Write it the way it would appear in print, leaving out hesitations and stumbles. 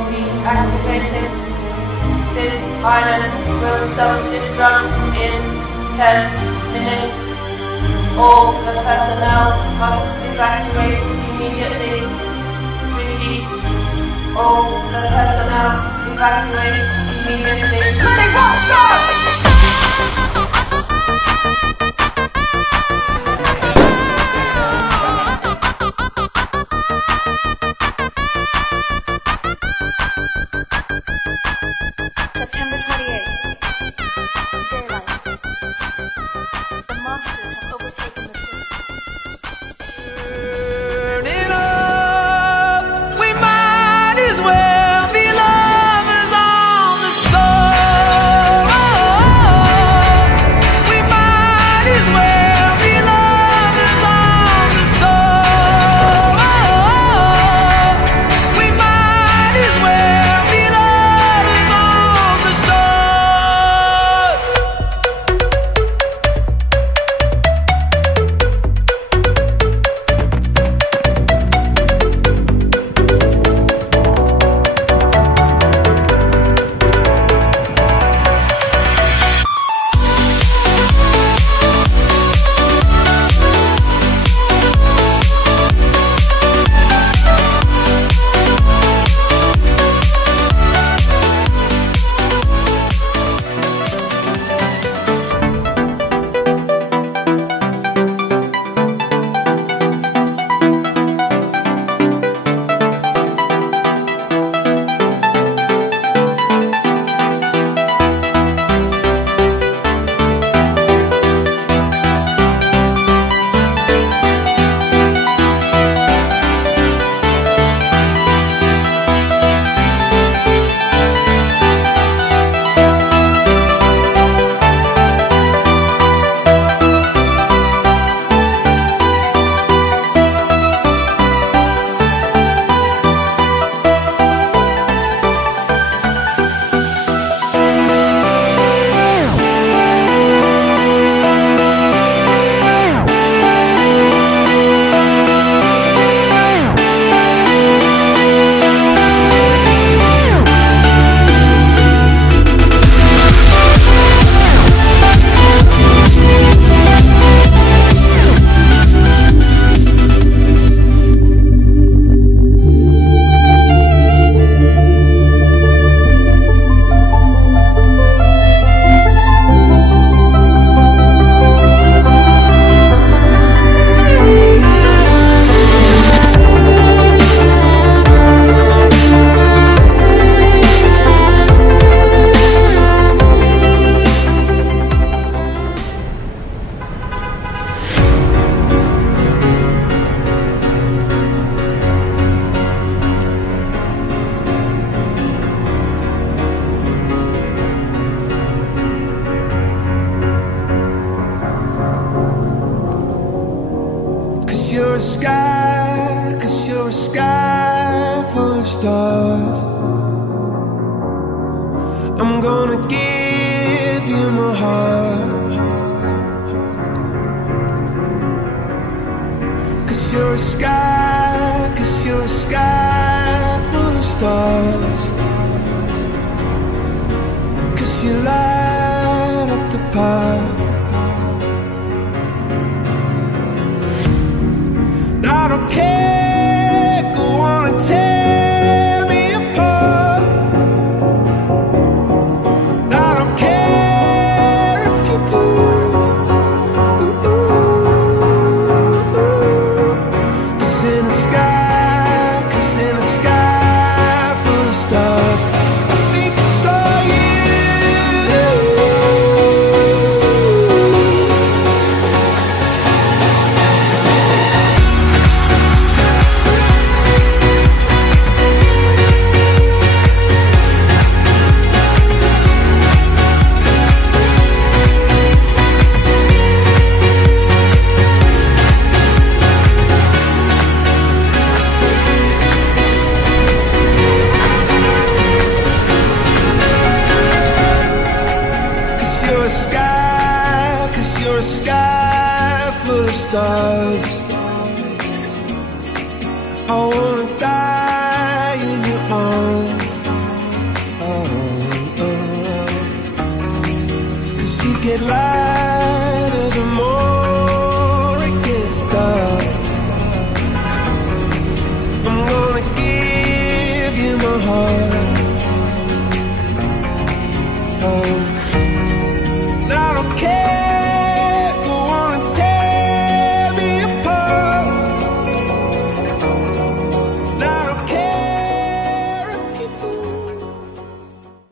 must be activated. This island will self-destruct in 10 minutes. All the personnel must evacuate immediately. Repeat. All the personnel evacuate immediately. September 28th. Daylight. The monsters have overtaken the city. Turn it up. We might as well be lovers on the soul. We might as well be lovers on the soul. We might as well be lovers on the soul. Cause you're a sky full of stars. I'm gonna give you my heart. Cause you're a sky full of stars. Cause you light up the park. I don't care, go on and tear me apart. I don't care if you do. Cause in the sky full of stars, I think I saw you. get lighter the more it gets dark. I'm gonna give you my heart.